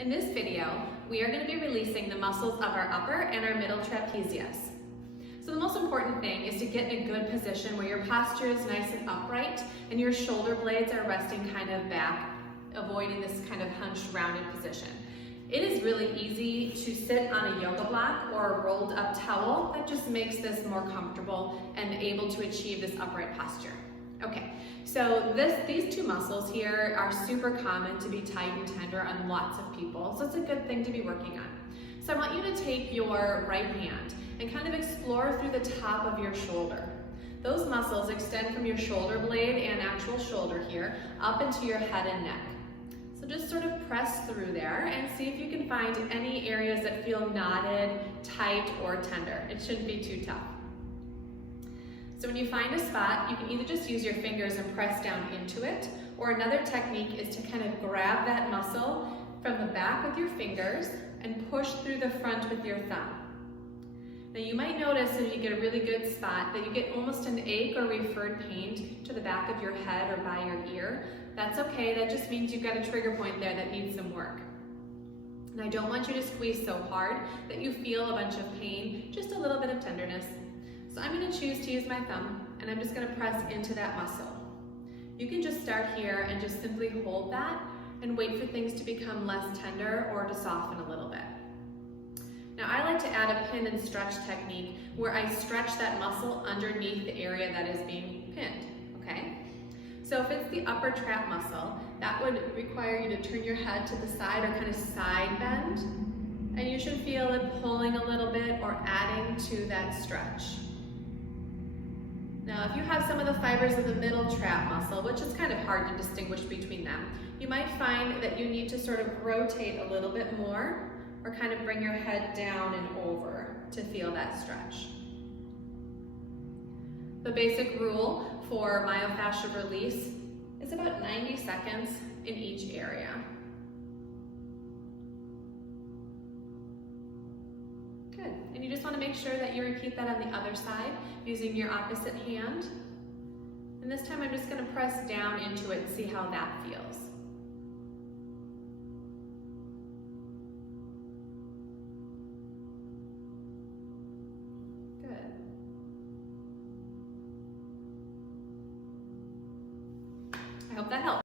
In this video, we are going to be releasing the muscles of our upper and our middle trapezius. So the most important thing is to get in a good position where your posture is nice and upright and your shoulder blades are resting kind of back, avoiding this kind of hunched, rounded position. It is really easy to sit on a yoga block or a rolled up towel. That just makes this more comfortable and able to achieve this upright posture. Okay, so these two muscles here are super common to be tight and tender on lots of people, so it's a good thing to be working on. So I want you to take your right hand and kind of explore through the top of your shoulder. Those muscles extend from your shoulder blade and actual shoulder here up into your head and neck. So just sort of press through there and see if you can find any areas that feel knotted, tight, or tender. It shouldn't be too tough. So when you find a spot, you can either just use your fingers and press down into it, or another technique is to kind of grab that muscle from the back with your fingers and push through the front with your thumb. Now you might notice if you get a really good spot that you get almost an ache or referred pain to the back of your head or by your ear. That's okay, that just means you've got a trigger point there that needs some work. And I don't want you to squeeze so hard that you feel a bunch of pain, just a little bit of tenderness. So I'm going to choose to use my thumb and I'm just going to press into that muscle. You can just start here and just simply hold that and wait for things to become less tender or to soften a little bit. Now I like to add a pin and stretch technique where I stretch that muscle underneath the area that is being pinned, okay? So if it's the upper trap muscle, that would require you to turn your head to the side or kind of side bend, and you should feel it pulling a little bit or adding to that stretch. Now, if you have some of the fibers of the middle trap muscle, which is kind of hard to distinguish between them, you might find that you need to sort of rotate a little bit more or kind of bring your head down and over to feel that stretch. The basic rule for myofascial release is about 90 seconds in each area. Good, and you just want to make sure that you repeat that on the other side using your opposite hand. And this time I'm just going to press down into it and see how that feels.